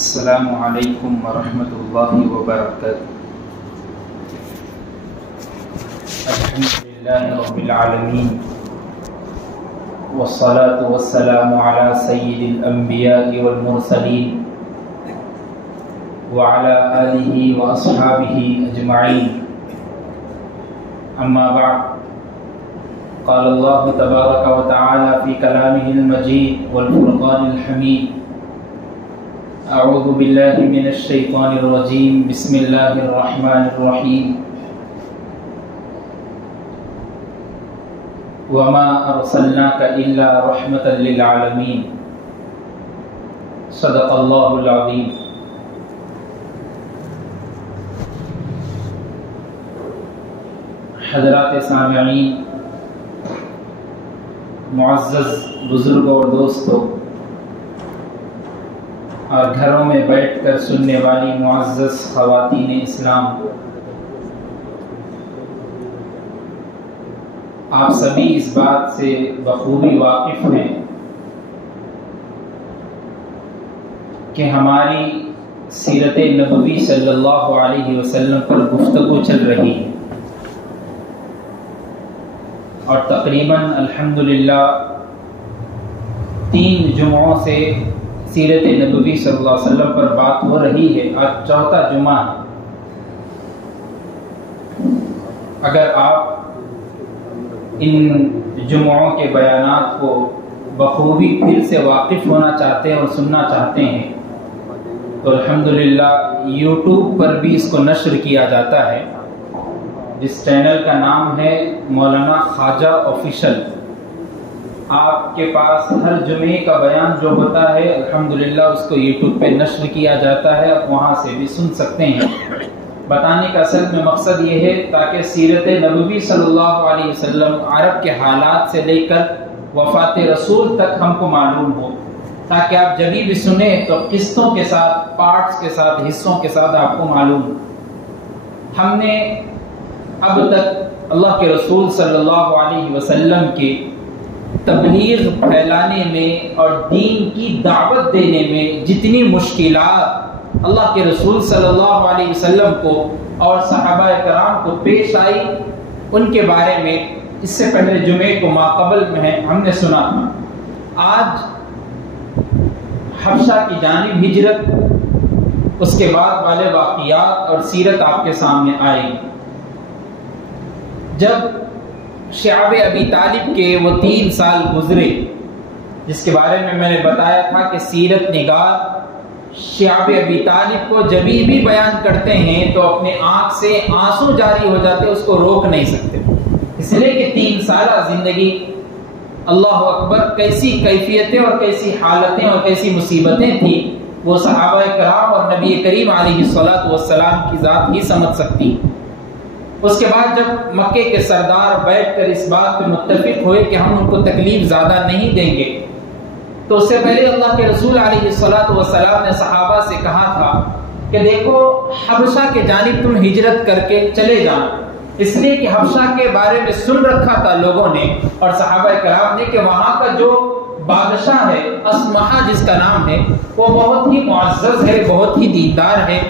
السلام علیکم ورحمۃ اللہ وبرکاتہ۔ الحمدللہ رب العالمین والصلاة والسلام علی سید الانبیاء والمرسلین وعلی آلہ واصحابہ اجمعین، اما بعد، قال اللہ تبارک وتعالی فی کلامہ المجید والفرقان الحمید، اعوذ باللہ من الشیطان الرجیم، بسم اللہ الرحمن الرحیم، وما ارسلناک الا رحمۃ للعالمین، صدق اللہ العظیم۔ حضرات سامعین، معزز بزرگوں اور دوستوں، اور گھروں میں بیٹھ کر سننے والی معزز خواتین اسلام، آپ سبھی اس بات سے بخوبی واقف ہیں کہ ہماری سیرت نبوی صلی اللہ علیہ وسلم پر گفتگو چل رہی ہے، اور تقریباً الحمدللہ 3 جمعوں سے سیرت نبوی صلی اللہ علیہ وسلم پر بات ہو رہی ہے۔ آج 4تھا جمعہ ہے۔ اگر آپ ان جمعوں کے بیانات کو بخوبی پھر سے واقف ہونا چاہتے ہیں اور سننا چاہتے ہیں تو الحمدللہ یوٹیوب پر بھی اس کو نشر کیا جاتا ہے، جس چینل کا نام ہے مولانا خواجہ آفیشل۔ آپ کے پاس ہر جمعے کا بیان جو ہوتا ہے الحمدللہ اس کو یوٹیوب پہ نشر کیا جاتا ہے، آپ وہاں سے بھی سن سکتے ہیں۔ بتانے کا اصل میں مقصد یہ ہے تاکہ سیرت نبوی صلی اللہ علیہ وسلم عرب کے حالات سے لے کر وفات رسول تک ہم کو معلوم ہو، تاکہ آپ جب بھی سنیں تو قسطوں کے ساتھ، پارٹس کے ساتھ، حصوں کے ساتھ آپ کو معلوم ہو۔ ہم نے اب تک اللہ کے رسول صلی اللہ علیہ وسلم کے تبلیغ پھیلانے میں اور دین کی دعوت دینے میں جتنی مشکلات اللہ کے رسول صلی اللہ علیہ وسلم کو اور صحابہ کرام کو پیش آئی، ان کے بارے میں اس سے پہلے جمعے کو ماقبل میں ہم نے سنا تھا۔ آج حبشہ کی جانب ہجرت، اس کے بعد والے واقعات اور سیرت آپ کے سامنے آئے گی۔ جب شعب ابی طالب کے وہ 3 سال گزرے، جس کے بارے میں نے بتایا تھا کہ سیرت نگار شعب ابی طالب کو جبھی بھی بیان کرتے ہیں تو اپنے آنکھ سے آنسو جاری ہو جاتے، اس کو روک نہیں سکتے، اس لیے کہ 3 سالہ زندگی، اللہ اکبر، کیسی کیفیتیں اور کیسی حالتیں اور کیسی مصیبتیں تھیں، وہ صحابہ کرام اور نبی کریم علیہ الصلوۃ والسلام کی ذات ہی سمجھ سکتی۔ اس کے بعد جب مکے کے سردار بیٹھ کر اس بات پہ متفق ہوئے کہ ہم ان کو تکلیف زیادہ نہیں دیں گے، تو اس سے پہلے اللہ کے رسول علیہ الصلوۃ والسلام نے صحابہ سے کہا تھا کہ دیکھو حبشہ کے جانب تم ہجرت کر کے چلے جانا، اس لیے کہ حبشہ کے بارے میں سن رکھا تھا لوگوں نے اور صحابہ کرام نے کہ وہاں کا جو بادشاہ ہے اسمہا جس کا نام ہے، وہ بہت ہی معزز ہے، بہت ہی دیندار ہے،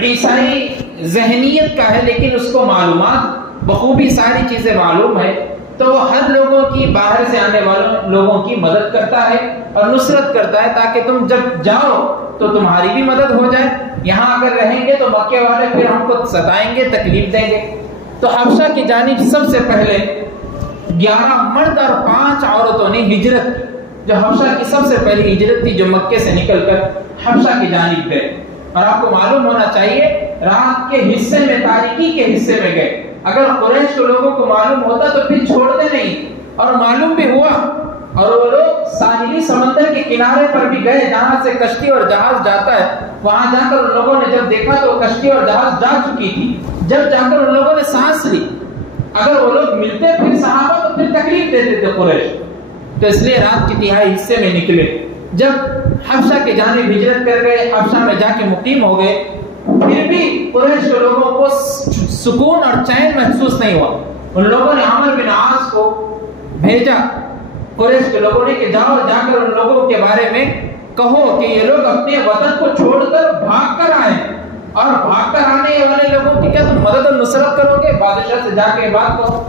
عیسائی ذہنیت کا ہے، لیکن اس کو معلومات بخوبی ساری چیزیں معلوم ہے، تو وہ ہر لوگوں کی، باہر سے آنے والوں لوگوں کی مدد کرتا ہے اور نصرت کرتا ہے، تاکہ تم جب جاؤ تو تمہاری بھی مدد ہو جائے۔ یہاں اگر رہیں گے تو مکے والے پھر ہم کو ستائیں گے، تکلیف دیں گے۔ تو حبشہ کی جانب سب سے پہلے 11 مرد اور 5 عورتوں نے ہجرت کی، جو حبشہ کی سب سے پہلی ہجرت تھی، جو مکے سے نکل کر حبشہ کی جانب گئے۔ اور آپ کو معلوم ہونا چاہیے رات کے حصے میں، تاریکی کے حصے میں گئے۔ اگر قریش کے لوگوں کو معلوم ہوتا تو پھر چھوڑتے نہیں، اور معلوم بھی ہوا، اور وہ لوگ ساحلی سمندر کے کنارے پر بھی گئے جہاں سے کشتی اور جہاز جاتا ہے۔ وہاں جا کر ان لوگوں نے جب دیکھا تو کشتی اور جہاز جا چکی تھی، جب جا کر ان لوگوں نے سانس لی۔ اگر وہ لوگ ملتے پھر صحابہ تو پھر تکلیف دیتے تھے قریش، تو اس لیے رات کے تہائی حصے میں نکلے۔ جب حبشہ کے جانب ہجرت کر گئے، حبشہ میں جا کے مقیم ہو گئے، پھر بھی قریش کے لوگوں کو سکون اور چین محسوس نہیں ہوا۔ ان لوگوں نے عمرو بن عاص کو بھیجا قریش کے لوگوں نے کہ جاؤ، جا کر ان لوگوں کے بارے میں کہو کہ یہ لوگ اپنے وطن کو چھوڑ کر بھاگ کر آئے اور بھاگ کر آنے والے لوگوں کی کیا تم مدد اور نصرت کرو گے؟ بادشاہ سے جا کے بات کہو.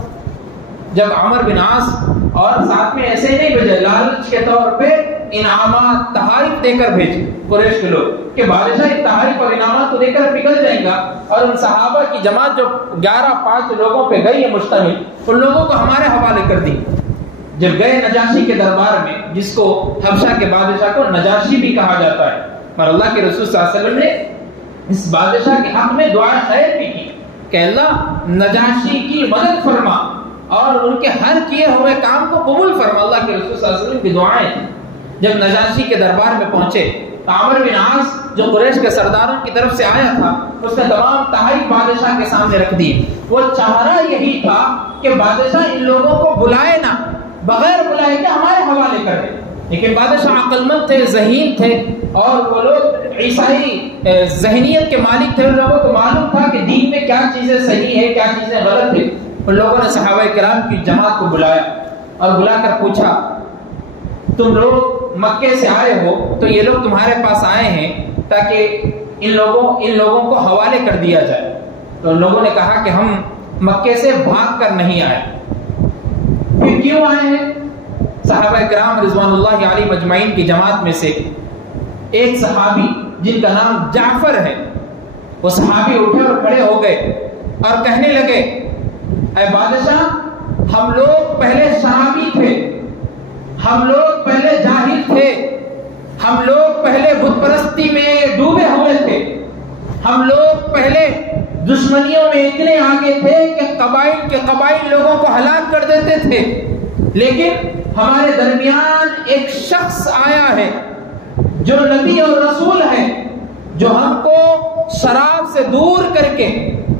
جب عمرو بن عاص اور ساتھ میں ایسے نہیں بھیجے، لالچ کے طور پہ انعامات تحائف دے کر بھیجے قریش کے لوگ کہ بادشاہ تحائف اور انعامات کو دے کر پگھل جائے گا، اور ان صحابہ کی جماعت جو 11-5 لوگوں پہ گئی ہے مشتمل، ان لوگوں کو ہمارے حوالے کر دی. جب گئے نجاشی کے دربار میں، جس کو حبشہ کے بادشاہ کو نجاشی بھی کہا جاتا ہے، اور اللہ کے رسول صلی اللہ علیہ وسلم نے اس بادشاہ کے حق میں دعا خیر بھی کی کہ اللہ نجاشی کی مدد فرما اور ان کے ہر کیے ہوئے کام کو قبول فرما. اللہ کے رسول صلی اللہ علیہ وسلم کی دعائیں تھیں. جب نجاشی کے دربار میں پہنچے تو عمرو بن عاص جو قریش کے سرداروں کی طرف سے آیا تھا، اس نے تمام تحائف بادشاہ کے سامنے رکھ دی. وہ چاہ رہا یہی تھا کہ بادشاہ ان لوگوں کو بلائے نہ، بغیر بلائے کے ہمارے حوالے کر دے. لیکن بادشاہ عقل مند تھے، ذہین تھے، اور وہ لوگ عیسائی ذہنیت کے مالک تھے. ان لوگوں کو معلوم تھا کہ دین میں کیا چیزیں صحیح ہے، کیا چیزیں غلط ہے. ان لوگوں نے صحابہ کرام کی جماعت کو بلایا اور بلا کر پوچھا، تم لوگ مکے سے آئے ہو تو یہ لوگ تمہارے پاس آئے ہیں تاکہ ان لوگوں کو حوالے کر دیا جائے. تو ان لوگوں نے کہا کہ ہم مکے سے بھاگ کر نہیں آئے. پھر کیوں آئے ہیں؟ صحابہ کرام رضوان اللہ علیہ مجمعین کی جماعت میں سے ایک صحابی جن کا نام جعفر ہے، وہ صحابی اٹھے اور کھڑے ہو گئے اور کہنے لگے، اے بادشاہ، ہم لوگ پہلے شرابی تھے، ہم لوگ پہلے جاہل تھے، ہم لوگ پہلے بت پرستی میں ڈوبے ہوئے تھے، ہم لوگ پہلے دشمنیوں میں اتنے آگے تھے کہ قبائل کے قبائل لوگوں کو ہلاک کر دیتے تھے. لیکن ہمارے درمیان ایک شخص آیا ہے جو نبی اور رسول ہے، جو ہم کو شراب سے دور کر کے،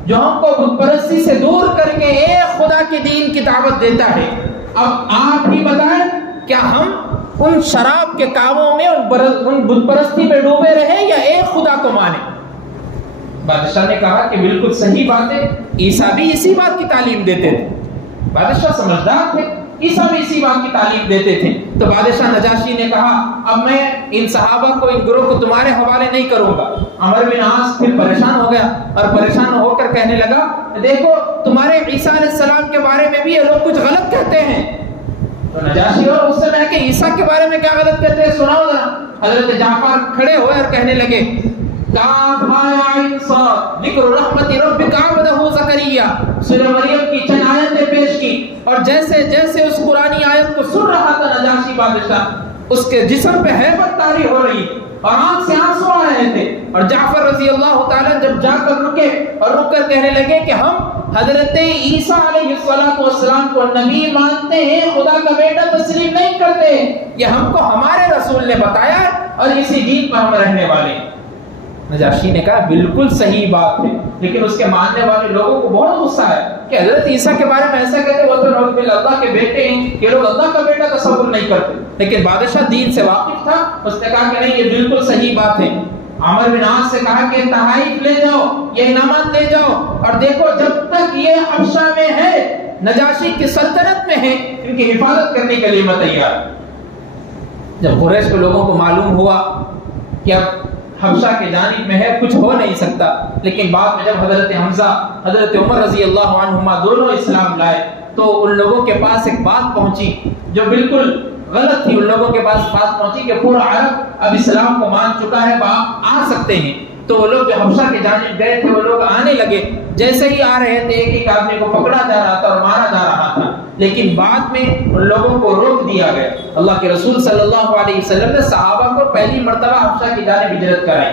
جو ہم کو بت پرستی سے دور کر کے ایک خدا کے دین کی دعوت دیتا ہے. اب آپ ہی بتائیں، کیا ہم ان شراب کے کاموں میں، ان بت پرستی میں ڈوبے رہے یا ایک خدا کو مانیں؟ بادشاہ نے کہا کہ بالکل صحیح بات ہے، عیسیٰ بھی اسی بات کی تعلیم دیتے تھے. بادشاہ سمجھدار تھے، عیسیٰ بھی اسی بات کی تعلیم دیتے تھے. تو بادشاہ نجاشی نے کہا، اب میں ان صحابہ کو، ان گروہ کو تمہارے حوالے نہیں کروں گا. عمرو بن عاص پھر پریشان ہو گیا اور پریشان ہو کر کہنے لگا، دیکھو تمہارے عیسیٰ علیہ السلام کے بارے میں بھی یہ لوگ کچھ غلط کہتے ہیں. تو نجاشی اور اس سے میں کہ عیسیٰ کے بارے میں کیا غلط کہتے ہیں، سناؤ ذرا. حضرت جعفر کھڑے ہوئے اور کہنے لگے، ذکر رحمت ربک عبدہ زکریا، سورہ مریم کی چند آیتیں پیش کی، اور جیسے جیسے اس قرآنی آیت کو سن رہا تھا نجاشی بادشاہ، اس کے جسم پہ ہیبت طاری ہو رہی اور آنکھ سے آنسو آ رہے تھے. اور جعفر رضی اللہ تعالیٰ جب جا کر رکے اور رک کر کہنے لگے کہ ہم حضرت عیسیٰ علیہ السلام کو نبی مانتے ہیں، خدا کا بیٹا تسلیم نہیں کرتے. یہ ہم کو ہمارے رسول نے بتایا اور اسی دین پر ہم رہنے والے. نجاشی نے کہا بالکل صحیح بات ہے، لیکن اس کے ماننے والے لوگوں کو بہت غصہ ہے کہ حضرت عیسیٰ کے بارے میں ایسا کہتے، وہ تو نعوذ باللہ اللہ کے بیٹے ہیں، یہ لوگ اللہ کا بیٹا تصور نہیں کرتے. لیکن بادشاہ دین سے واقف تھا، اس نے کہا کہ نہیں، یہ بالکل صحیح بات ہے. عمرو بن عاص سے کہا کہ تحائف لے جاؤ، یہ انعامات لے جاؤ، اور دیکھو جب تک یہ حبشہ میں ہے، نجاشی کی سلطنت میں ہے، ان کی حفاظت کرنے کے لیے میں تیار. جب قریش کے لوگوں کو معلوم ہوا کہ اب حبشہ کے جانب میں ہے، کچھ ہو نہیں سکتا، لیکن بعد میں جب حضرت حمزہ، حضرت عمر رضی اللہ عنہما دونوں اسلام لائے تو ان لوگوں کے پاس ایک بات پہنچی جو بالکل غلط تھی. ان لوگوں کے پاس بات پہنچی کہ پورا عرب اب اسلام کو مان چکا ہے، آپ آ سکتے ہیں. تو وہ لوگ جو حبشہ کی جانب گئے تھے وہ لوگ آنے لگے. جیسے ہی آ رہے تھے ایک ایک آدمی کو پکڑا جا رہا تھا اور مارا جا رہا تھا، لیکن بعد میں ان لوگوں کو روک دیا گیا. اللہ کے رسول صلی اللہ علیہ وسلم نے صحابہ کو پہلی مرتبہ حبشہ کی جانب ہجرت کرائی.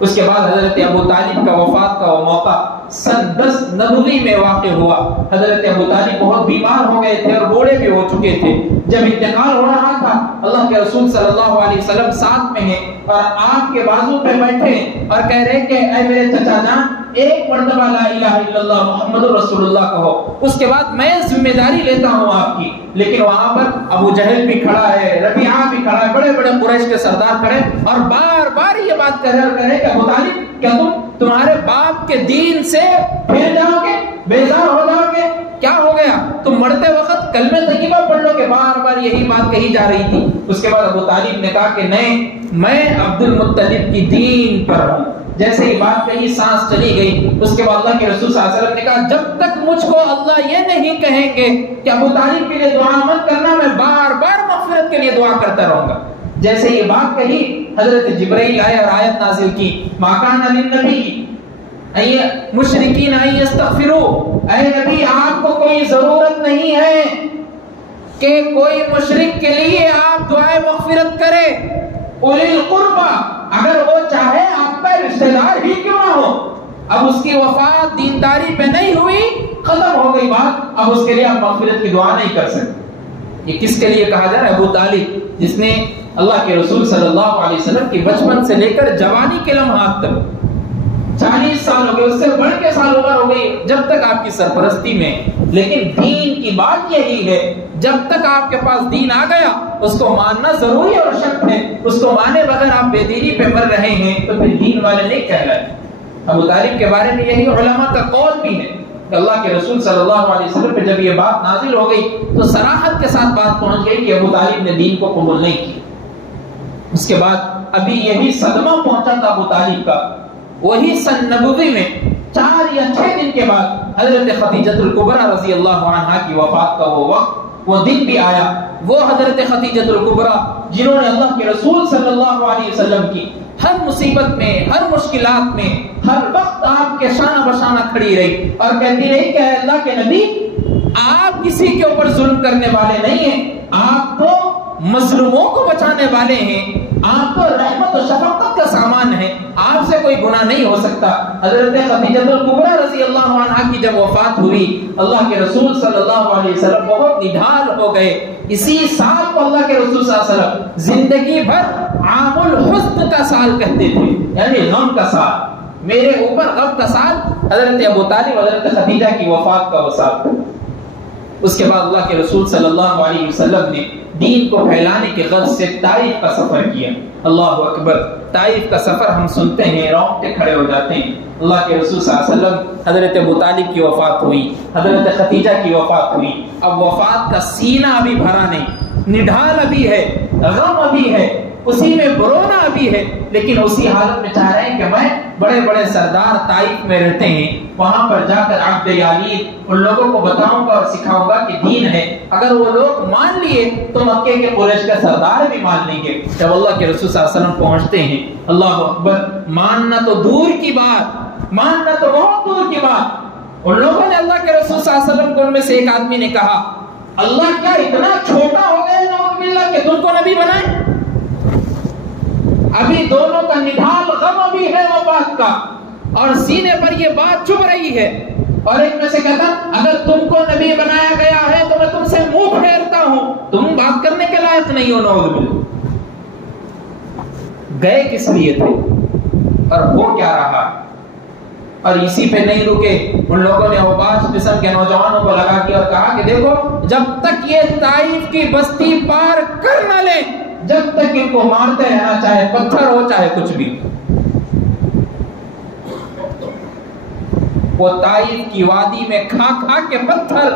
اس کے بعد حضرت ابو طالب کا وفات کا وہ موقع سن 10 نبوی میں واقع ہوا. حضرت ابو طالب بہت بیمار ہو گئے تھے اور بوڑھے بھی ہو چکے تھے. جب انتقال ہو رہا تھا، اللہ کے رسول صلی اللہ علیہ وسلم ساتھ میں ہیں اور آپ کے بازو پہ بیٹھے اور کہہ رہے کہ اے میرے چچا جان، ایک مرتبہ لا الہ الا اللہ محمد رسول اللہ کہو، اس کے بعد میں ذمہ داری لیتا ہوں آپ کی. لیکن وہاں پر ابو جہل بھی کھڑا ہے، ربیعہ بھی کھڑا ہے، بڑے بڑے قریش کے سردار کھڑے اور بار بار یہ بات کہہ رہے کہ ابو طالب، کیا تمہارے باپ کے دین سے پھر جاؤ گے؟ بیزار ہو جاؤ گے؟ کیا ہو گیا؟ تم مرتے وقت کلمہ طیبہ پڑھ لو کہ بار بار یہی بات کہی جا رہی تھی۔ اس کے بعد ابو طالب نے کہا کہ نہیں، میں عبد المطلب کی دین پر ہوں۔ جیسے ہی بات کہی سانس چلی گئی۔ اس کے بعد اللہ کے رسول صلی اللہ علیہ وسلم نے کہا جب تک مجھ کو اللہ یہ نہیں کہیں گے کہ ابو طالب کے لیے دعا مت کرنا، میں بار بار مغفرت کے لیے دعا کرتا رہوں گا۔ جیسے یہ بات کہی حضرت جبرائیل آئے اور آیت نازل کی، ما کان للنبی مشرکین ان یستغفروا، اے نبی آپ کو کوئی ضرورت نہیں ہے کہ کوئی مشرک کے لیے آپ دعائے مغفرت کرے، اولی القربہ، اگر وہ چاہے آپ کا رشتہ دار ہی کیوں نہ ہو۔ اب اس کی وفات دینداری پہ نہیں ہوئی، ختم ہو گئی بات، اب اس کے لیے آپ مغفرت کی دعا نہیں کر سکتے۔ یہ کس کے لیے کہا جا رہا ہے؟ ابو طالب، جس نے اللہ کے رسول صلی اللہ علیہ وسلم کی بچپن سے لے کر جوانی کے لمحات تک 40 سال ہو گئے، اس سے بڑھ کے سال عمر ہو گئی جب تک آپ کی سرپرستی میں، لیکن دین کی بات یہی ہے جب تک آپ کے پاس دین آ گیا اس کو ماننا ضروری اور شرط ہے۔ اس کو مانے بغیر آپ بے دینی پہ مر رہے ہیں تو پھر دین والے نہیں کہلائے۔ ابو طالب کے بارے میں یہی علماء کا قول بھی ہے کہ اللہ کے رسول صلی اللہ علیہ وسلم پہ جب یہ بات نازل ہو گئی تو صراحت کے ساتھ بات پہنچ گئی کہ ابو طالب نے دین کو قبول نہیں کیا۔ اس کے بعد ابھی یہی صدمہ پہنچا تھا ابو طالب کا، وہی سن نبوی میں 4 یا 6 دن کے بعد حضرت خدیجہ الکبریٰ رضی اللہ عنہا کی وفات کا وہ وقت، وہ دن بھی آیا۔ وہ حضرت خدیجہ الکبریٰ جنہوں نے اللہ کے رسول صلی اللہ علیہ وسلم کی ہر مصیبت میں، ہر مشکلات میں، ہر وقت آپ کے شانہ بشانہ کھڑی رہی اور کہتی رہی کہ اے اللہ کے نبی، آپ کسی کے اوپر ظلم کرنے والے نہیں ہیں، آپ تو مظلوموں کو بچانے والے ہیں، آپ تو رحمت و شفقت کا سامان ہے، آپ سے کوئی گناہ نہیں ہو سکتا۔ حضرت خدیجہ الکبریٰ رضی اللہ عنہا کی جب وفات ہوئی، اللہ کے رسول صلی اللہ علیہ وسلم بہت نڈھال ہو گئے۔ اسی سال کو اللہ کے رسول صلی اللہ علیہ وسلم زندگی بھر عام الحزن کا سال کہتے تھے، یعنی غم کا سال، میرے اوپر غم کا سال۔ حضرت ابو طالب، حضرت خدیجہ کی وفات کا وہ سال۔ اس کے بعد اللہ کے رسول صلی اللہ علیہ وسلم نے دین کو پھیلانے کے غرض سے طائف کا سفر کیا۔ اللہ اکبر! طائف کا سفر ہم سنتے ہیں رونگٹے کھڑے ہو جاتے ہیں۔ اللہ کے رسول صلی اللہ علیہ وسلم، حضرت ابو طالب کی وفات ہوئی، حضرت خدیجہ کی وفات ہوئی۔ اب وفات کا سینہ ابھی بھرا نہیں، نڈھال ابھی ہے، غم ابھی ہے، اسی میں برونا ابھی ہے، لیکن اسی حالت میں چاہ رہے ہیں کہ میں بڑے بڑے سردار طائف میں رہتے ہیں، وہاں پر جا کر عبد یالید ان لوگوں کو بتاؤں گا اور سکھاؤں گا کہ دین ہے۔ اگر وہ لوگ مان لیے تو مکے کے قریش کا سردار بھی مان لیں گے۔ جب اللہ کے رسول صلی اللہ علیہ وسلم پہنچتے ہیں، اللہ اکبر، ماننا تو دور کی بات، ماننا تو بہت دور کی بات، ان لوگوں نے اللہ کے رسول صلی اللہ علیہ وسلم کو، ان میں سے ایک آدمی نے کہا اللہ کیا اتنا چھوٹا ہو گیا نعوذ باللہ کہ تم کو نبی بنائے؟ ابھی دونوں کا نڈھال غم ابھی ہے وفات کا، اور سینے پر یہ بات چبھ رہی ہے، اور ایک میں سے کہتا اگر تم کو نبی بنایا گیا ہے تو میں تم سے منہ پھیرتا ہوں، تم بات کرنے کے لائق نہیں ہو۔ نعوذ باللہ! گئے کس لیے تھے اور وہ کیا رہا؟ اور اسی پہ نہیں رکے، ان لوگوں نے اوباش قسم کے نوجوانوں کو لگا کیا اور کہا کہ دیکھو، جب تک یہ طائف کی بستی پار کر نہ لیں، جب تک ان کو مارتے رہنا، چاہے پتھر ہو چاہے کچھ بھی۔ وہ طائف کی وادی میں کھا کھا کے پتھر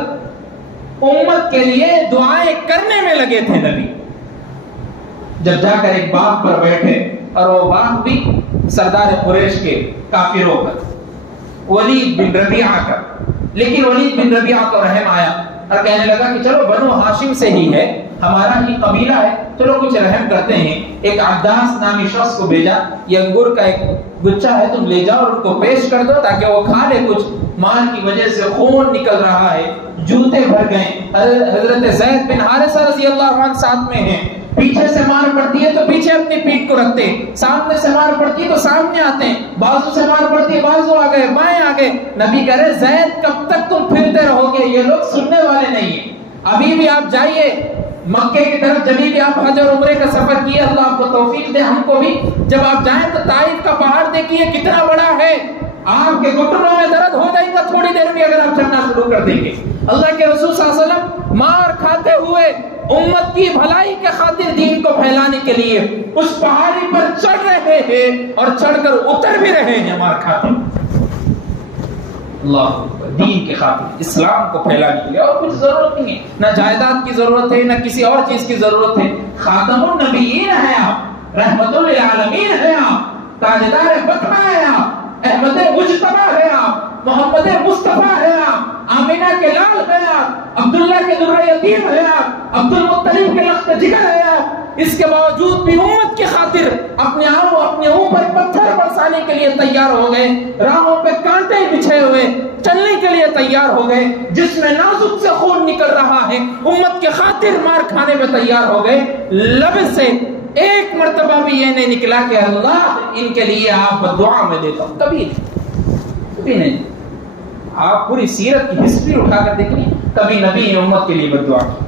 امت کے لیے دعائیں کرنے میں لگے تھے نبی۔ جب جا کر ایک باغ پر بیٹھے، اور وہ باغ بھی سردار قریش کے کافروں کا، ولید بن ربیعہ کا، لیکن ولید بن ربیعہ کو رحم آیا اور کہنے لگا کہ چلو بنو ہاشم سے ہی ہے، ہمارا ہی قبیلہ ہے، چلو کچھ رحم کرتے ہیں۔ ایک عبداس نامی شخص کو بھیجا، یہ انگور کا ایک گچھا ہے، تم لے جاؤ اور ان کو پیش کر دو تاکہ وہ کھا لے کچھ، مال کی وجہ سے خون نکل رہا ہے، جوتے بھر گئے۔ حضرت زید بن حارثہ رضی اللہ عنہ ساتھ میں ہیں، پیچھے سے مار پڑتی ہے تو پیچھے اپنی پیٹھ کو رکھتے ہیں، سامنے سے مار پڑتی ہے تو سامنے آتے ہیں، بازو سے مار پڑتی ہے بازو آ گئے، بائیں آ گئے۔ نبی کہہ رہے زید کب تک تم پھرتے رہو گے؟ یہ لوگ سننے والے نہیں ہیں، ابھی بھی آپ جائیے مکے کی طرف، جبھی بھی آپ حج اور عمرے کا سفر کیے، اللہ آپ کو توفیق دے، ہم کو بھی۔ جب آپ جائیں تو طائف کا پہاڑ دیکھیے کتنا بڑا ہے، آپ کے گھٹنوں میں درد ہو جائے گا تھوڑی دیر میں اگر آپ چلنا شروع کر دیں گے۔ اللہ کے رسول صلی اللہ علیہ وسلم مار کھاتے ہوئے امت کی بھلائی کے خاطر دین کو پھیلانے کے لیے اس پہاڑی پر چڑھ رہے ہیں، اور چڑھ کر اتر بھی رہے ہیں مار کھاتے۔ اللہ دین کی خاطر، اسلام کو پھیلانے کے لیے، اور کچھ ضرورت نہیں ہے، نہ جائیداد کی ضرورت ہے، نہ کسی اور چیز کی ضرورت ہے۔ خاتم النبیین ہے آپ، رحمت للعالمین ہے آپ، تاجدار مکہ ہے آپ، احمد مجتبی ہے آپ، محمد مصطفیٰ ہے آپ، آمینہ کے لال ہے آپ، عبداللہ کے درہ یتیم ہے آپ، عبد المطلب کے لخت جگر ہے آپ۔ اس کے باوجود بھی امت کی خاطر اپنے آپ اپنے اوپر پتھر برسانے کے لیے تیار ہو گئے، راہوں پہ کانٹے بچھے ہوئے چلنے کے لیے تیار ہو گئے، جس میں نازک سے خون نکل رہا ہے، امت کے خاطر مار کھانے میں تیار ہو گئے۔ لب سے ایک مرتبہ بھی یہ نہیں نکلا کہ اللہ ان کے لیے آپ بدعا میں دیتا ہوں، کبھی نہیں۔ آپ پوری سیرت کی ہسٹری اٹھا کر دیکھیں، کبھی نبی نے امت کے لیے بدعا کی۔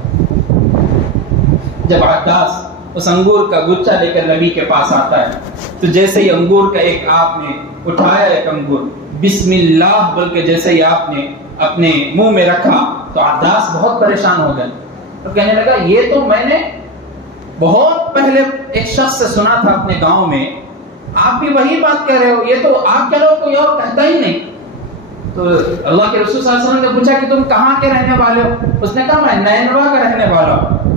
جب عداس اس انگور کا گچھا لے کر نبی کے پاس آتا ہے تو جیسے ہی انگور کا ایک آپ نے اٹھایا، ایک انگور بسم اللہ بول کے جیسے ہی آپ نے اپنے منہ میں رکھا تو عداس بہت پریشان ہو گئے، تو کہنے لگا یہ تو میں نے بہت پہلے ایک شخص سے سنا تھا اپنے گاؤں میں، آپ بھی وہی بات کہہ رہے ہو، یہ تو آپ کے لوگ کوئی اور کہتا ہی نہیں۔ تو اللہ کے رسول صلی اللہ علیہ وسلم نے پوچھا کہ تم کہاں کے رہنے والے ہو؟ اس نے کہا میں نینوا کا رہنے والا ہوں۔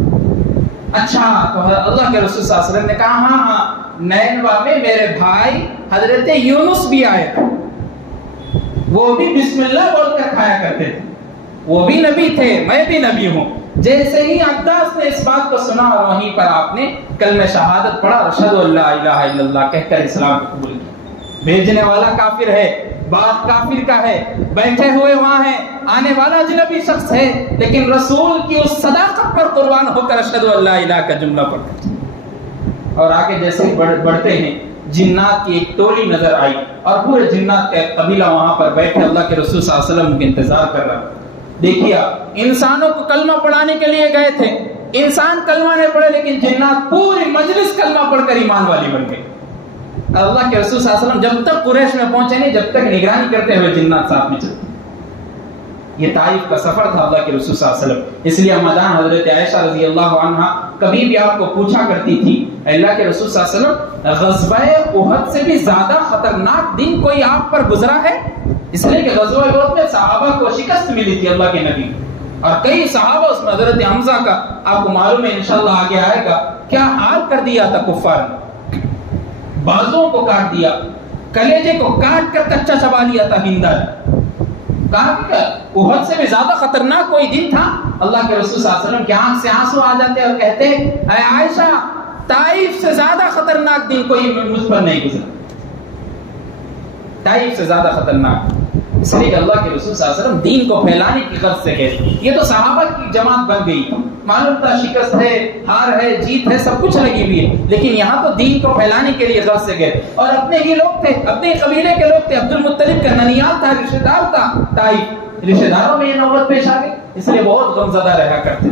اچھا، تو اللہ کے رسول صلی اللہ علیہ وسلم نے کہا ہاں نینوا میں میرے بھائی حضرت یونس بھی آئے تھے، وہ بھی بسم اللہ بول کر کھایا کرتے تھے، وہ بھی نبی تھے، میں بھی نبی ہوں۔ جیسے ہی عباس نے اس بات کو سنا اور وہیں پر آپ نے کلمہ شہادت پڑھا، اشہد ان لا الہ الا اللہ کہہ کر اسلام قبول کیا۔ بھیجنے والا کافر ہے، بات کافر کا ہے، بیٹھے ہوئے وہاں ہیں، آنے والا اجنبی شخص ہے، لیکن رسول کی اس صداقت پر قربان ہو کر اشہد ان لا الہ کا جملہ پڑھتے۔ اور آگے جیسے بڑھتے ہیں، جنات کی ایک ٹولی نظر آئی اور پورے جنات کا قبیلہ وہاں پر بیٹھے اللہ کے رسول صلی اللہ علیہ وسلم کے انتظار کر رہا۔ دیکھیے انسانوں کو کلمہ پڑھانے کے لیے گئے تھے، انسان کلمہ نہیں پڑھے، لیکن جنات پوری مجلس کلمہ پڑھ کر ایمان والی بن گئی۔ اللہ کے رسول صلی اللہ علیہ وسلم جب تک قریش میں پہنچے نہیں، جب تک نگرانی کرتے ہوئے جنات ساتھ میں چلتے۔ یہ طائف کا سفر تھا اللہ کے رسول صلی اللہ علیہ وسلم، اس لیے اما حضرت عائشہ رضی اللہ عنہا کبھی بھی آپ کو پوچھا کرتی تھی اللہ کے رسول صلی اللہ علیہ وسلم غزوہ احد سے بھی زیادہ خطرناک دن کوئی آپ پر گزرا ہے؟ اس لیے کہ غزوہ احد میں صحابہ کو شکست ملی تھی اللہ کے نبی، اور کئی صحابہ اس میں حضرت حمزہ کا آپ کو معلوم ہے انشاءاللہ آگے آئے گا کیا حال کر دیا تھا کفار نے، بازوں کو کاٹ دیا، کلیجے کو کاٹ کر کچا چبا لیا تھا ہندا نے۔ کہا کہ احد سے بھی زیادہ خطرناک کوئی دن تھا؟ اللہ کے رسول صلی اللہ علیہ وسلم کے آنکھ سے آنسو آ جاتے اور کہتے اے عائشہ طائف سے زیادہ خطرناک دن کوئی مجھ پر نہیں گزرا، طائف سے زیادہ خطرناک۔ اس لیے اللہ کے رسول صلی اللہ علیہ وسلم دین کو پھیلانے کی غرض سے گئے۔ یہ تو صحابہ کی جماعت بن گئی، معلوم تھا شکست ہے، ہار ہے، جیت ہے، سب کچھ لگی ہوئی ہے، لیکن یہاں تو دین کو پھیلانے کے لیے غرض سے گئے، اور اپنے ہی لوگ تھے، اپنے قبیلے کے لوگ تھے، عبد المطلب کا ننیال تھا، رشتہ دار تھا طائف، رشتہ داروں میں یہ نوبت پیش آ گئی، اس لیے بہت غم زدہ رہا کرتے۔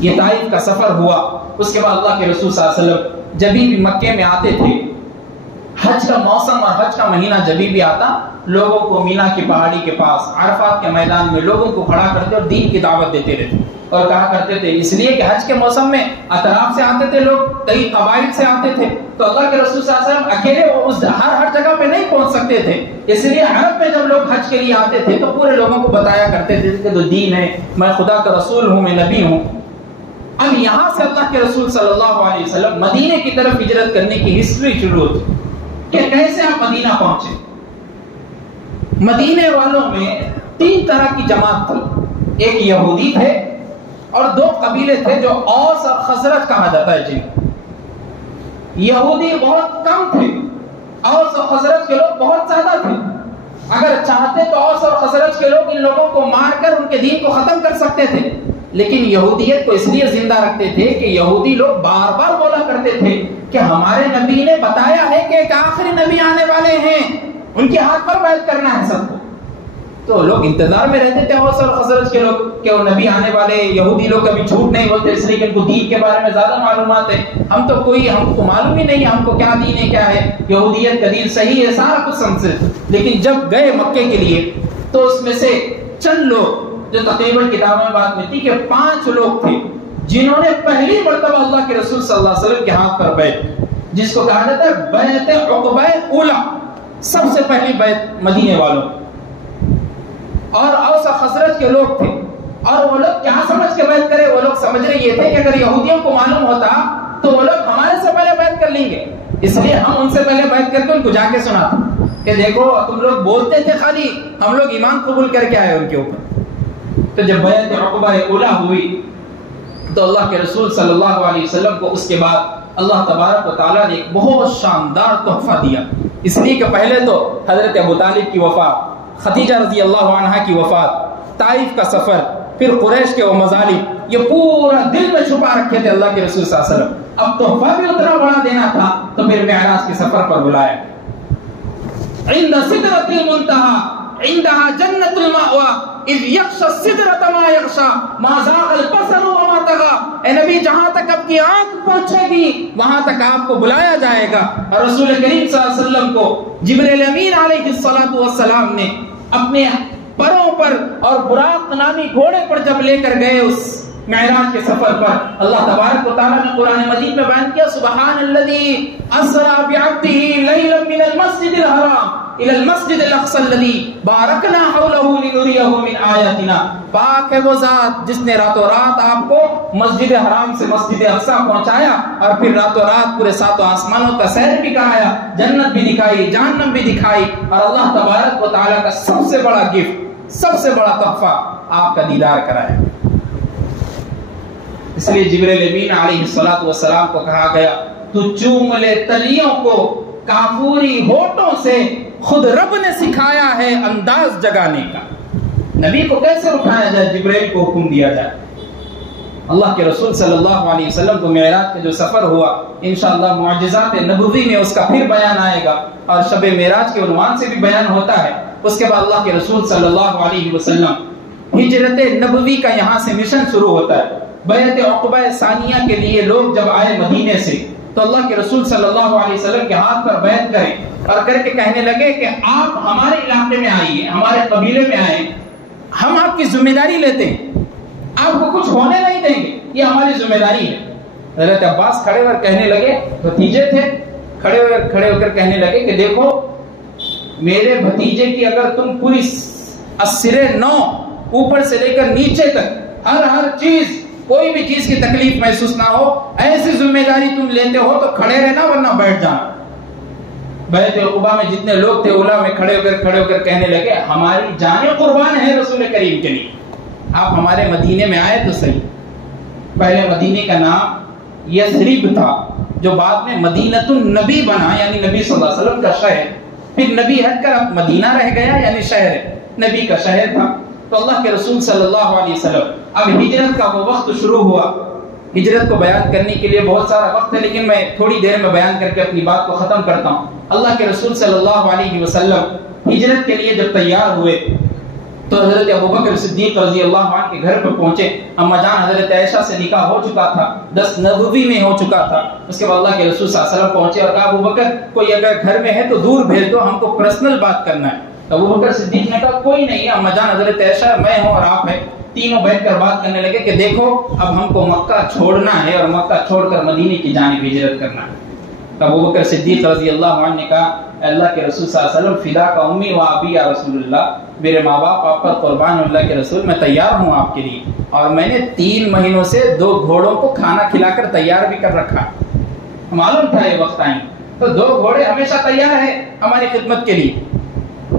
یہ طائف کا سفر ہوا، اس کے بعد اللہ کے رسول صلی اللہ علیہ وسلم جب بھی مکے میں آتے تھے، حج کا موسم اور حج کا مہینہ جب بھی آتا، لوگوں کو مینا کی پہاڑی کے پاس عرفات کے میدان میں لوگوں کو کھڑا کرتے اور دین کی دعوت دیتے رہتے، اور کہا کرتے تھے اس لیے کہ حج کے موسم میں اطراف سے آتے تھے لوگ، کئی قبائل سے آتے تھے، تو اللہ کے رسول صلی اللہ علیہ وسلم اکیلے ہر جگہ پہ نہیں پہنچ سکتے تھے، اس لیے عرب میں جب لوگ حج کے لیے آتے تھے تو پورے لوگوں کو بتایا کرتے تھے کہ جو دین ہے، میں خدا کا رسول ہوں، میں نبی ہوں۔ اب یہاں سے اللہ کے رسول صلی اللہ علیہ وسلم مدینے کی طرف ہجرت کرنے کی ہسٹری شروع ہوتی کہ کیسے آپ مدینہ پہنچے۔ مدینے والوں میں 3 طرح کی جماعت تھی، ایک یہودی تھے اور 2 قبیلے تھے جو اوس اور خزرج کہا جاتا ہے جن۔ یہودی بہت کم تھے، اوس اور خزرج کے لوگ بہت زیادہ تھے، اگر چاہتے تو اوس اور خزرج کے لوگ ان لوگوں کو مار کر ان کے دین کو ختم کر سکتے تھے، لیکن یہودیت کو اس لیے زندہ رکھتے تھے کہ یہودی لوگ بار بار بولا کرتے تھے کہ ہمارے نبی نے بتایا ہے کہ ایک آخری نبی آنے والے ہیں، ان کے ہاتھ پر بیعت کرنا ہے سب کو۔ تو لوگ انتظار میں رہتے تھے اوس اور خزرج کے لوگ کہ وہ نبی آنے والے، یہودی لوگ کبھی جھوٹ نہیں بولتے اس لیے کہ ان کو دین کے بارے میں زیادہ معلومات ہے، ہم کو معلوم ہی نہیں ہم کو کیا دین ہے کیا ہے، یہودیت کا دین صحیح ہے، سارا کچھ سمجھتے۔ لیکن جب گئے مکے کے لیے تو اس میں سے چند لوگ جو تقریباً کتابوں میں بات ملتی کہ 5 لوگ تھے جنہوں نے پہلی مرتبہ اللہ کے رسول صلی اللہ علیہ وسلم کے ہاتھ پر بیعت، جس کو کہا جاتا ہے بیعت عقبہ اولا، سب سے پہلی بیعت مدینے والوں۔ اور اوس خزرج کے لوگ تھے، اور وہ لوگ کیا سمجھ کے بیعت کرے؟ وہ لوگ سمجھ رہے یہ تھے کہ اگر یہودیوں کو معلوم ہوتا تو وہ لوگ ہمارے سے پہلے بیعت کر لیں گے، اس لیے ہم ان سے پہلے بیعت کر کے ان کو جا کے سناتے کہ دیکھو تم لوگ بولتے تھے خالی، ہم لوگ ایمان قبول کر کے آئے ان کے اوپر۔ تو جب بیعت عقبہ اولا ہوئی تو اللہ کے رسول صلی اللہ علیہ وسلم کو اس کے بعد اللہ تبارک و تعالیٰ نے ایک بہت شاندار تحفہ دیا، اس لیے کہ پہلے تو حضرت ابو طالب کی وفات، خدیجہ رضی اللہ عنہا کی وفات، طائف کا سفر، پھر قریش کے وہ مظالم، یہ پورا دل میں چھپا رکھے تھے اللہ کے رسول صلی اللہ علیہ وسلم۔ اب تحفہ بھی اتنا بڑا دینا تھا تو پھر معراج کے سفر پر بلایا۔ عند سدرۃ المنتہى عندها جنۃ المأوى اذ یغشی السدرۃ ما یغشی ما زاغ البصر وما طغى۔ اے نبی جہاں تک آپ کی آنکھ پہنچے گی وہاں تک آپ کو بلایا جائے گا۔ اور رسول کریم صلی اللہ علیہ وسلم کو جبرائیل امین علیہ الصلوۃ والسلام نے اپنے پروں پر اور براق نامی گھوڑے پر جب لے کر گئے اس معراج کے سفر پر، اللہ تبارک و تعالیٰ نے قرآن مجید میں بیان کیا سبحان الذی اسری بعبدہ لیلا من المسجد الحرام الى المسجد الاقصى الذی بارکنا حولہ لنریہ من آیاتنا۔ پاک ہے وہ ذات جس نے راتوں رات آپ کو مسجد حرام سے مسجد اقصیٰ پہنچایا اور پھر راتوں رات پورے ساتوں آسمانوں کا سیر بھی کرایا، جنت بھی دکھائی، جہنم بھی دکھائی، اور اللہ تبارک و تعالیٰ کا سب سے بڑا گفٹ، سب سے بڑا تحفہ آپ کا دیدار کرایا۔ اس لیے جبرائیل امین علیہ الصلوۃ والسلام کو کہا گیا تو چوم لے تلیوں کو کافوری ہونٹوں سے، خود رب نے سکھایا ہے انداز جگانے کا۔ نبی کو کیسے اٹھایا جائے، جبرائیل کو حکم دیا جائے۔ اللہ کے رسول صلی اللہ علیہ وسلم کو معراج کا جو سفر ہوا، انشاءاللہ معجزات نبوی میں اس کا پھر بیان آئے گا، اور شب معراج کے عنوان سے بھی بیان ہوتا ہے۔ اس کے بعد اللہ کے رسول صلی اللہ علیہ وسلم ہجرت نبوی کا یہاں سے مشن شروع ہوتا ہے۔ بیعت عقبہ ثانیہ کے لیے لوگ جب آئے مدینے سے تو اللہ کے رسول صلی اللہ علیہ وسلم کے ہاتھ پر بیعت کریں اور کر کے کہنے لگے کہ آپ ہمارے علاقے میں آئیے، ہمارے قبیلے میں آئیں، ہم آپ کی ذمہ داری لیتے ہیں، آپ کو کچھ ہونے نہیں دیں گے، یہ ہماری ذمہ داری ہے۔ حضرت عباس کھڑے ہو کر کہنے لگے، بھتیجے تھے، کھڑے ہو کر کہنے لگے کہ دیکھو میرے بھتیجے کی اگر تم پوری اسرے نو اوپر سے لے کر نیچے تک ہر چیز، کوئی بھی چیز کی تکلیف محسوس نہ ہو، ایسی ذمہ داری تم لیتے ہو تو کھڑے رہنا ورنہ بیٹھ جانا۔ بیعت عقبہ میں جتنے لوگ تھے اولا میں کھڑے ہو کر کہنے لگے ہماری جانیں قربان ہے رسول کریم کے لیے، آپ ہمارے مدینے میں آئے تو صحیح۔ پہلے مدینے کا نام یثرب تھا، جو بعد میں مدینۃ النبی بنا، یعنی نبی صلی اللہ علیہ وسلم کا شہر، پھر نبی ہٹ کر اب مدینہ رہ گیا، یعنی شہر نبی کا شہر تھا۔ تو اللہ کے رسول صلی اللہ علیہ وسلم اب ہجرت کا وہ وقت شروع ہوا۔ ہجرت کو بیان کرنے کے لیے بہت سارا وقت ہے، لیکن میں تھوڑی دیر میں بیان کر کے اپنی بات کو ختم کرتا ہوں۔ اللہ کے رسول صلی اللہ علیہ وسلم ہجرت کے لیے جب تیار ہوئے تو حضرت ابوبکر صدیق رضی اللہ عنہ کے گھر پر پہنچے۔ اما جان حضرت عائشہ سے نکاح ہو چکا تھا، 10 نبوی میں ہو چکا تھا۔ اس کے بعد اللہ کے رسول صلی اللہ علیہ وسلم پہنچے اور کہا ابوبکر کوئی اگر گھر میں ہے تو دور بھیج دو، ہم کو پرسنل بات کرنا ہے۔ ابوبکر صدیق نے کہا کوئی نہیں، اما جان حضرت عائشہ میں ہوں اور آپ ہیں۔ تینوں بیٹھ کر بات کرنے لگے کہ دیکھو اب ہم کو مکہ چھوڑنا ہے اور مکہ چھوڑ کر مدینے کی جانب ہجرت کرنا ہے۔ ابوبکر صدیق رضی اللہ عنہ نے کہا اللہ کے رسول صلی اللہ علیہ وسلم فدا کا امی و ابی یا رسول اللہ، میرے ماں باپ آپ پر قربان، اللہ کے رسول میں تیار ہوں آپ کے لیے، اور میں نے 3 مہینوں سے 2 گھوڑوں کو کھانا کھلا کر تیار بھی کر رکھا، معلوم تھا یہ وقت آئیں تو 2 گھوڑے ہمیشہ تیار ہیں ہماری خدمت کے لیے۔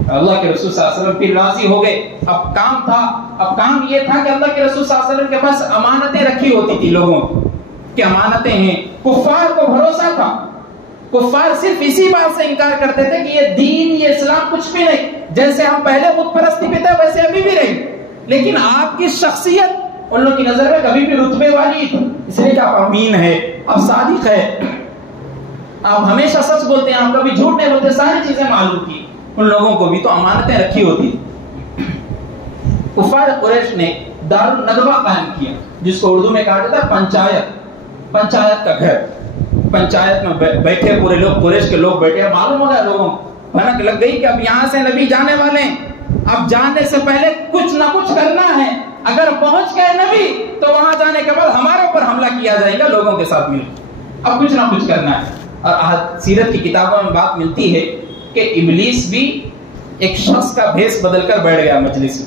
اللہ کے رسول صلی اللہ علیہ وسلم پھر راضی ہو گئے۔ اب کام تھا، اب کام یہ تھا کہ اللہ کے رسول صلی اللہ علیہ وسلم کے پاس امانتیں رکھی ہوتی تھی لوگوں کی، امانتیں ہیں۔ کفار کو بھروسہ تھا، کفار صرف اسی بات سے انکار کرتے تھے کہ یہ دین، یہ اسلام کچھ بھی نہیں، جیسے ہم پہلے بت پرستی پہ تھے ویسے ابھی بھی رہے، لیکن آپ کی شخصیت ان لوگوں کی نظر میں کبھی بھی رتبے والی تھی، اس لیے کہ آپ امین ہے، آپ صادق ہے، آپ ہمیشہ سچ بولتے ہیں، آپ کبھی جھوٹ نہیں بولتے، ساری چیزیں معلوم تھی ان لوگوں کو بھی، تو امانتیں رکھی ہوتی۔ کفار قریش نے دار الندوہ قائم کیا، جس کو اردو میں کہا جاتا ہے پنچایت، پنچایت کا گھر۔ پنچایت میں بیٹھے پورے لوگ، قریش کے لوگ بیٹھے، معلوم ہو گیا لوگوں کو، بھنک لگ گئی کہ اب یہاں سے نبی جانے والے ہیں، اب جانے سے پہلے کچھ نہ کچھ کرنا ہے، اگر پہنچ گئے نبی تو وہاں جانے کے بعد ہمارے اوپر حملہ کیا جائے گا لوگوں کے ساتھ مل، اب کچھ نہ کچھ کرنا ہے۔ اور سیرت کی کتابوں میں بات ملتی ہے کہ ابلیس بھی ایک شخص کا بھیس بدل کر بیٹھ گیا مجلس میں،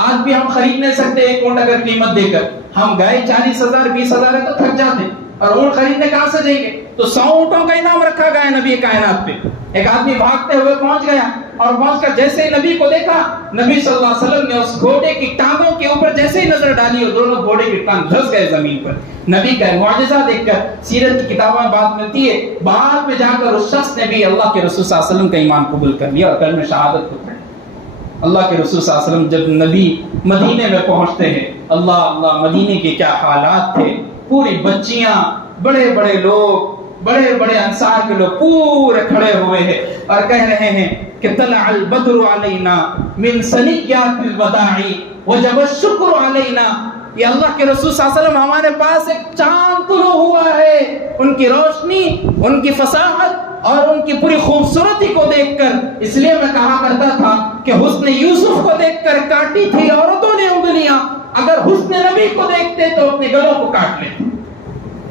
آج بھی ہم خرید نہیں سکتے ایک اونٹ اگر قیمت دے کر. ہم گئے 40,000 20,000 ہے تو تھک جاتے, اور اونٹ خریدنے کہاں سے دیں گے؟ تو 100 اونٹوں کا انعام رکھا گیا نبی کائنات پہ. ایک آدمی بھاگتے ہوئے پہنچ گیا, اور پہنچ کر جیسے ہی نبی کو دیکھا, نبی صلی اللہ علیہ وسلم نے اس گھوڑے کی ٹانگوں کے اوپر جیسے ہی نظر ڈالی, اور دونوں گھوڑے کی ٹانگ دھس گئے زمین پر. نبی کا معجزہ دیکھ کر سیرت کی کتابوں میں بات ملتی ہے, بعد میں جا کر اس شخص نے بھی اللہ کے رسول صلی اللہ علیہ وسلم کا ایمان قبول کر لیا اور کلمہ شہادت کو پڑھا. اللہ کے رسول صلی اللہ علیہ وسلم جب نبی مدینے میں پہنچتے ہیں, اللہ اللہ مدینے کے کیا حالات تھے. پوری بچیاں, بڑے بڑے لوگ, بڑے بڑے انصار کے لوگ پورے کھڑے ہوئے ہیں اور کہہ رہے ہیں کہ طلع البدر علینا من ثنیات الوداع وجب الشکر علینا. یہ اللہ کے رسول صلی اللہ علیہ وسلم ہمارے پاس ایک چاند طلوع ہوا ہے. ان کی روشنی, ان کی فصاحت اور ان کی پوری خوبصورتی کو دیکھ کر, اس لیے میں کہا کرتا تھا کہ حسن یوسف کو دیکھ کر کاٹی تھی عورتوں نے انگلیاں, اگر حسن نبی کو دیکھتے تو اپنے گلوں کو کاٹ لیتے.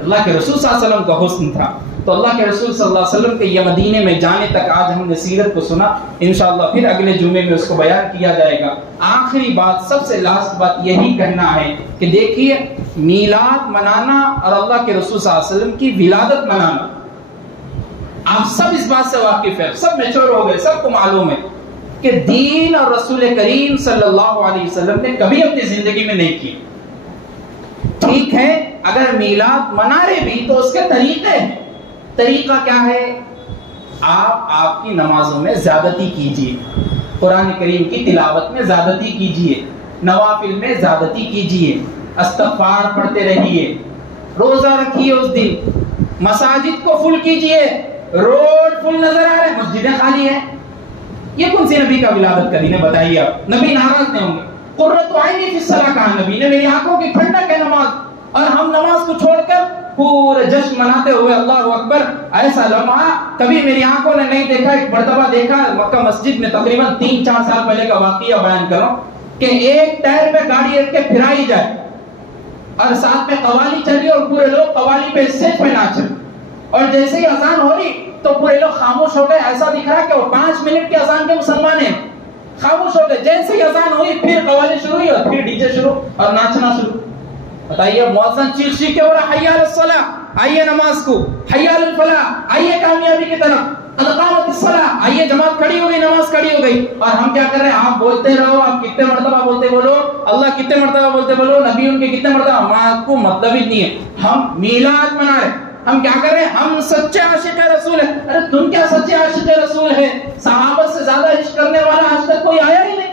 اللہ کے رسول صلی اللہ علیہ وسلم کا حسن تھا. تو اللہ کے رسول صلی اللہ علیہ وسلم کے یہ مدینے میں جانے تک آج ہم نے سیرت کو سنا. انشاءاللہ پھر اگلے جمعے میں اس کو بیان کیا جائے گا. آخری بات, سب سے لاسٹ بات یہی کہنا ہے کہ دیکھیے, میلاد منانا اور اللہ کے رسول صلی اللہ علیہ وسلم کی ولادت منانا, آپ سب اس بات سے واقف ہیں, سب میچور ہو گئے, سب کو معلوم ہے کہ دین اور رسول کریم صلی اللہ علیہ وسلم نے کبھی اپنی زندگی میں نہیں کی. ٹھیک ہے, اگر میلاد منا رہے بھی تو اس کے طریقے ہیں. طریقہ کیا ہے؟ آپ کی نمازوں میں زیادتی کیجیے, قرآن کریم کی تلاوت میں زیادتی کیجیے, نوافل میں زیادتی کیجیے, استغفار پڑھتے رہیے, روزہ رکھیے اس دن, مساجد کو فل کیجیے. روڈ فل نظر آ رہے ہیں, مسجدیں خالی ہیں, یہ کون سی نبی کا ولادت کا دن ہے بتائیے آپ؟ نبی ناراض نہیں ہوں گے. قرۃ عینی فی الصلاۃ کہا نبی نے, میری آنکھوں کی ٹھنڈک ہے نماز. اور ہم نماز کو چھوڑ کر پورے جشن مناتے ہوئے اللہ اکبر, ایسا لمحہ کبھی میری آنکھوں نے نہیں دیکھا. ایک مرتبہ دیکھا مکہ مسجد میں, تقریباً 3-4 سال پہلے کا واقعہ بیان کروں, کہ ایک ٹائر پہ گاڑی رکھ کے پھرائی جائے اور ساتھ میں قوالی چلی اور پورے لوگ قوالی پہ اسٹیج پہ ناچ رہے, اور جیسے ہی اذان ہو رہی تو پورے لوگ خاموش ہو گئے. ایسا دکھ رہا کہ وہ 5 منٹ کی اذان کے مسلمان ہیں, خاموش ہو گئے. جیسے ہی اذان ہوئی پھر قوالی شروع ہوئی اور پھر ڈی جے شروع اور ناچنا شروع. بتائیے, مؤذن چیخ چیخ کے بولا حی علی الصلاۃ, آئیے نماز کو, حی علی الفلاح, آئیے کامیابی کی طرف, قد قامت الصلاۃ, آئیے جماعت کھڑی ہو گئی, نماز کھڑی ہو گئی. اور ہم کیا کر رہے ہیں؟ آپ بولتے رہو, آپ کتنے مرتبہ بولتے بولو, اللہ کتنے مرتبہ بولتے بولو, نبی ان کے کتنے مرتبہ, ہمارا کو مطلب ہی نہیں ہے. ہم میلاد منا رہے, ہم کیا کر رہے ہیں؟ ہم سچے عاشق رسول ہیں. ارے تم کیا سچے عاشق رسول ہے؟ صحابہ سے زیادہ عشق کرنے والا آج تک کوئی آیا ہی نہیں.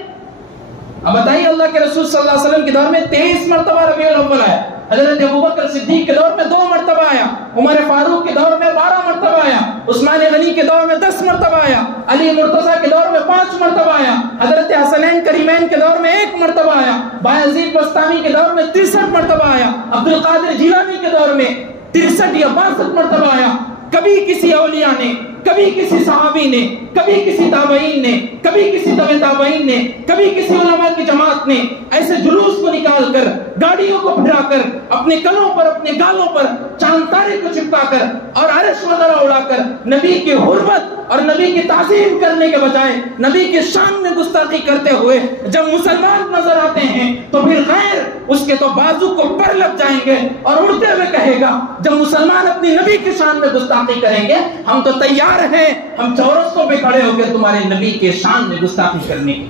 اب بتائیے, اللہ کے رسول صلی اللہ علیہ وسلم کے دور میں 23 مرتبہ ربیع الاول آیا, حضرت ابوبکر صدیق کے دور میں 2 مرتبہ آیا, عمر فاروق کے دور میں 12 مرتبہ آیا, عثمان غنی کے دور میں 10 مرتبہ آیا, علی مرتضیٰ کے دور میں 5 مرتبہ آیا, حضرت حسنین کریمین کے دور میں 1 مرتبہ آیا, بایزید بستامی کے دور میں 63 مرتبہ آیا, عبد القادر جیلانی کے دور میں 63 یا 62 مرتبہ آیا. کبھی کسی اولیاء نے, کبھی کسی صحابی نے, کبھی کسی تابعین نے, کبھی کسی تبع تابعین نے, کبھی کسی علماء کی جماعت نے ایسے جلوس کو نکال کر, گاڑیوں کو پھرا کر, اپنے کلوں پر, اپنے گالوں پر چاند تارے کو چپکا کر اور عرش وغیرہ اڑا کر نبی کی حرمت اور نبی کی تعظیم کرنے کے بجائے نبی کے شان میں گستاخی کرتے ہوئے جب مسلمان نظر آتے ہیں تو پھر غیر اس کے تو بازو کو پر لگ جائیں گے اور اڑتے ہوئے کہے گا, جب مسلمان اپنی نبی کی شان میں گستاخی کریں گے ہم تو تیار ہیں, ہم چورستوں پہ کھڑے ہو کے تمہارے نبی کے شان میں گستاخی کرنے کی.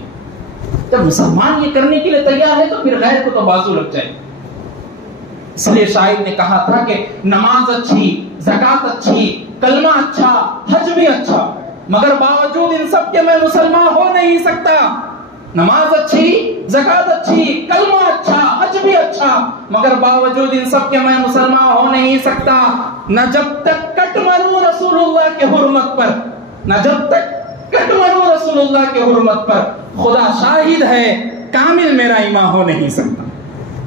جب مسلمان یہ کرنے کے لیے تیار ہے تو پھر غیر کو تو بازو لگ جائے. اس لیے شاعر نے کہا تھا کہ نماز اچھی, زکات اچھی, کلمہ اچھا, حج بھی اچھا, مگر باوجود ان سب کے میں مسلمان ہو نہیں سکتا. نماز اچھی, زکات اچھی, کلمہ اچھا, حج بھی اچھا, مگر باوجود ان سب کے میں مسلمان ہو نہیں سکتا. نہ جب تک کٹ مروں رسول اللہ کے حرمت پر, نہ جب تک کٹ مروں رسول اللہ کے حرمت پر, خدا شاہد ہے کامل میرا ایمان ہو نہیں سکتا.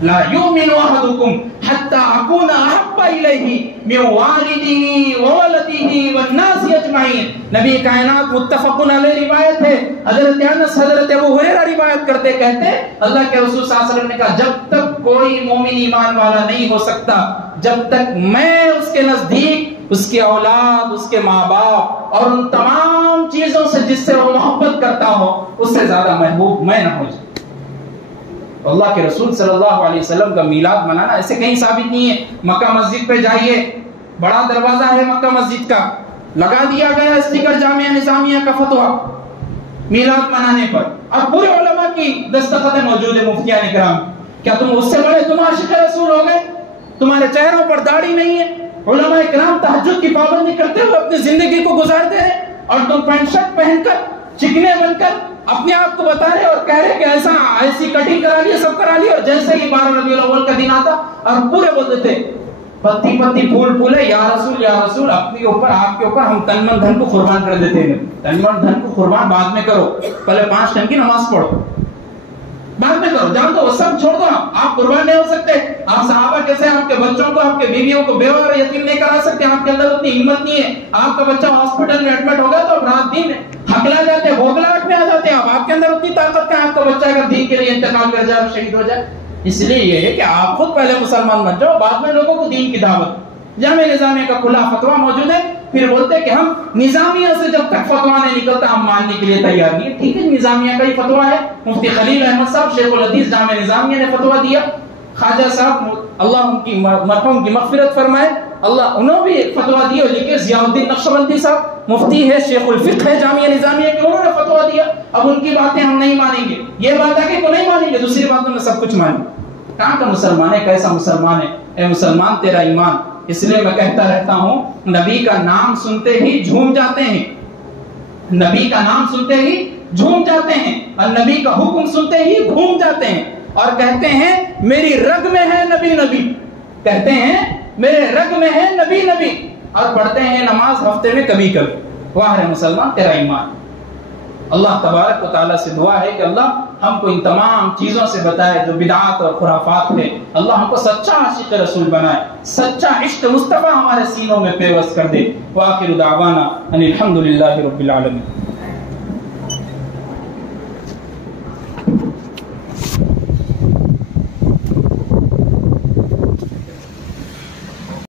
لا یؤمن احدکم حتی اکون احب الیہ من والدہ وولدہ والناس اجمعین. نبی کائنات متفق علیہ روایت ہے, حضرت انس, حضرت ابو ہریرہ روایت کرتے کہتے اللہ کے رسول صلی اللہ علیہ وسلم نے کہا, جب تک کوئی مومن ایمان والا نہیں ہو سکتا جب تک میں اس کے نزدیک اس کی اولاد، اس کے ماں باپ اور ان تمام چیزوں سے جس سے وہ محبت کرتا ہو اس سے زیادہ محبوب میں نہ ہو جائے۔ اللہ کے رسول صلی اللہ علیہ وسلم کا میلاد منانا ایسے کہیں ثابت نہیں ہے۔ مکہ مسجد پہ جائیے، بڑا دروازہ ہے مکہ مسجد کا، لگا دیا گیا اسٹیکر جامعہ نظامیہ کا فتویٰ میلاد منانے پر، اور پورے علماء کی دستخط موجود ہے، مفتیان کرام۔ کیا تم اس سے بڑے تم عاشق رسول ہو گئے؟ تمہارے چہروں پر داڑھی نہیں ہے، علماء کرام تہجد کی پابندی کرتے ہوئے اپنی زندگی کو گزارتے ہیں، اور تم پینٹ شرٹ پہن کر چکنے بن کر اپنے آپ کو بتا رہے اور کہہ رہے کہ ایسی کٹنگ کرا لی، سب کرا لی، اور جیسے ہی 12 ربیع الاول کا دن آتا اور پورے بولتے تھے پتی پتی پھول پھول ہے، یا رسول اپنے اوپر آپ کے اوپر ہم تن من دھن کو قربان کر دیتے ہیں۔ تن من دھن کو قربان بعد میں کرو، پہلے 5 ٹائم کی نماز پڑھو، بعد میں کرو، جان دو وہ سب چھوڑ دو، آپ قربان نہیں ہو سکتے۔ آپ صحابہ کیسے آپ کے بچوں کو، آپ کے بیویوں کو بیوہ اور یتیم نہیں کرا سکتے، آپ کے اندر اتنی ہمت نہیں ہے۔ آپ کا بچہ ہاسپٹل میں ایڈمٹ ہو گیا تو آپ رات دن ہکلا جاتے ہیں، بھوگلاہٹ میں آ جاتے ہیں، آپ کے اندر اتنی طاقت کا آپ کا بچہ اگر دین کے لیے انتقال کر جائے اور شہید ہو جائے۔ اس لیے یہ ہے کہ آپ خود پہلے مسلمان بن جاؤ، بعد میں لوگوں کو دین کی دعوت۔ جامعہ نظامیہ کا کھلا فتویٰ موجود ہے، پھر بولتے کہ ہم نظامیہ سے جب تک فتویٰ نہیں نکلتا ہم ماننے کے لیے تیار نہیں ہے۔ ٹھیک ہے، نظامیہ کا ہی فتویٰ ہے، مفتی خلیل احمد صاحب شیخ الحدیث جامعہ نظامیہ نے فتویٰ دیا، خواجہ صاحب اللہ ان کی مرحوم کی مغفرت فرمائے، اللہ انہوں بھی ایک فتویٰ دیا، لکھے ضیاء الدین نقشبندی صاحب مفتی ہے، شیخ الفقہ ہے جامعہ نظامیہ کے، انہوں نے فتویٰ دیا۔ اب ان کی باتیں ہم نہیں مانیں گے، یہ بات ہے کہ کو نہیں مانیں گے، دوسری باتوں میں سب کچھ مانیں۔ کہاں کا مسلمان ہے، کیسا مسلمان ہے؟ اے مسلمان تیرا ایمان۔ اس لیے میں کہتا رہتا ہوں، نبی کا نام سنتے ہی جھوم جاتے ہیں، نبی کا نام سنتے ہی جھوم جاتے ہیں، اور نبی کا حکم سنتے ہی گھوم جاتے ہیں، اور کہتے ہیں میری رگ میں ہے نبی نبی، کہتے ہیں میرے رگ میں ہے نبی نبی، اور پڑھتے ہیں نماز ہفتے میں کبھی کبھی۔ واہ رے مسلمان تیرا ایمان۔ اللہ تبارک و تعالیٰ سے دعا ہے کہ اللہ ہم کو ان تمام چیزوں سے بتائے جو بدعات اور خرافات ہیں، اللہ ہم کو سچا عاشق رسول بنائے، سچا عشق مصطفیٰ ہمارے سینوں میں پیوست کر دے۔ وآخر دعوانا ان الحمد للہ رب العالمین۔